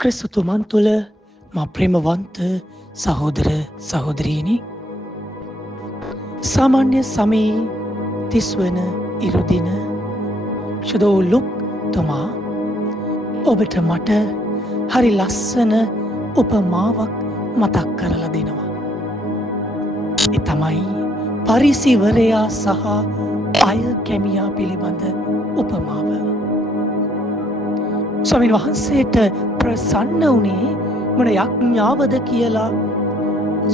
ක්‍රිස්තුතුමන් තුළ මා ප්‍රේමවන්ත සහෝදර සහෝදරීනි සාමාන්‍ය සමයේ 30 වන ඉරුදින ශුදෝලුක් තුමා ඔබට මට හරි ලස්සන උපමාවක් මතක් කරලා දෙනවා. ඒ තමයි පරිසිවරයා සහ අය කැමියා පිළිබඳ උපමාව. ස්වාමීන් වහන්සේට ප්‍රසන්න වුණේ මොන යඥාවද කියලා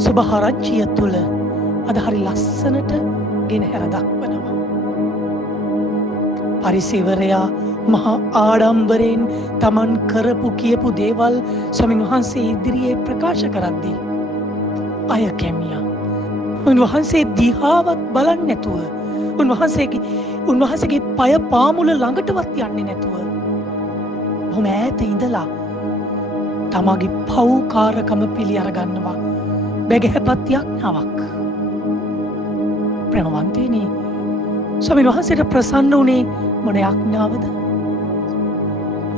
සුභාරංචිය තුළ අද හරි ලස්සනට ගෙනහැර දක්වනවා. පරිසිවරයා මහා ආඩම්බරයෙන් තමන් කරපු කියපු දේවල් ස්වාමීන් වහන්සේ ඉදිරියේ ප්‍රකාශ කරද්දී අය කැමියා උන්වහන්සේ දිහාවත් බලන්නේ නැතුව උන්වහන්සේගේ පය පාමුල ළඟටවත් යන්නේ නැතුව බොහොම ඈත ඉඳලා තමගේ පව්කාරකම පිළි අරගන්නවා. බැගෑපත් යඥාවක්. ප්‍රේමවන්තයනි, ස්වාමීන් වහන්සේට ප්‍රසන්න වුණේ මොන යඥාවද?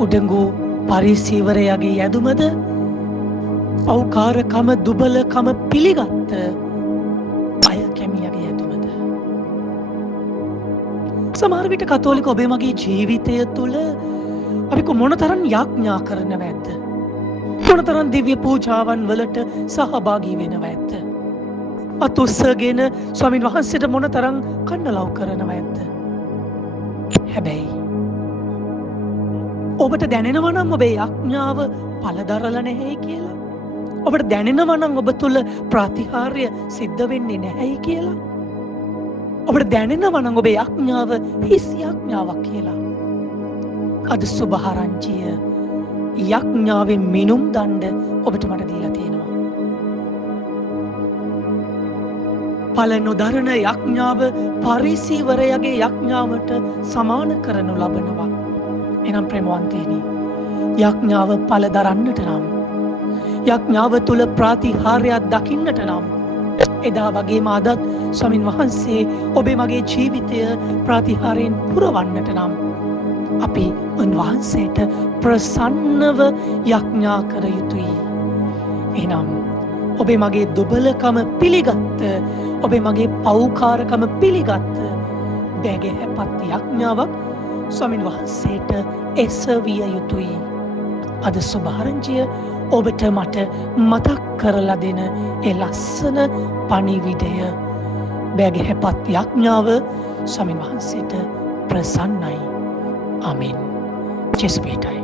උඩඟු පරිසීවරයාගේ යැදුමද? පව්කාරකම දුබලකම පිළිගත්ත අය කැමියාගේ යැදුමද? සමහර විට කතෝලික ඔබේ මගේ ජීවිතය තුළ අපි මොනතරම් යාඥා කරනව ඇද්ද? මොනතරම් දිව්‍ය පූජාවන් වලට සහභාගී වෙනව ඇද්ද? අත උස්සගෙන ස්වාමීන් වහන්සේට මොනතරම් කන්නලව් කරනව ඇද්ද? හැබැයි ඔබට දැනෙනවා නම් ඔබේ යාඥාව පළදරලා නැහැ කියලා. ඔබට දැනෙනවා නම් ඔබ තුල ප්‍රතිහාර්ය සිද්ධ වෙන්නේ නැහැ කියලා. ඔබට දැනෙනවා නම් ඔබේ යාඥාව හිස් යාඥාවක් කියලා. අද සුභාරංචිය යඥාවේ මිනුම් දණ්ඩ ඔබට මට දීලා තියෙනවා. පල නොදරන යඥාව පරිසීවරයාගේ යඥාවට සමාන කරනු ලබනවා. එනම් ප්‍රේමවන්තයනි, යඥාව පල දරන්නට නම්, යඥාව තුළ ප්‍රතිහාර්යයක් දකින්නට නම්, එදා වගේම අදත් ස්වාමින් වහන්සේ ඔබේ මගේ ජීවිතය ප්‍රතිහාරයෙන් පුරවන්නට නම් අපි උන්වහන්සේට ප්‍රසන්නව යඥා කර යුතුයි. එනම් ඔබේ මගේ දුබලකම පිළිගත්ත, ඔබේ මගේ පව්කාරකම පිළිගත්ත බැගෑපත් යඥාවක් ස්වාමින් වහන්සේට එසවිය යුතුයි. අද සුභාරංචිය ඔබට මට මතක් කරලා දෙන ඒ ලස්සන පණිවිඩය බැගෑපත් යඥාව ස්වාමින් වහන්සේට ප්‍රසන්නයි. Amin. Just be time.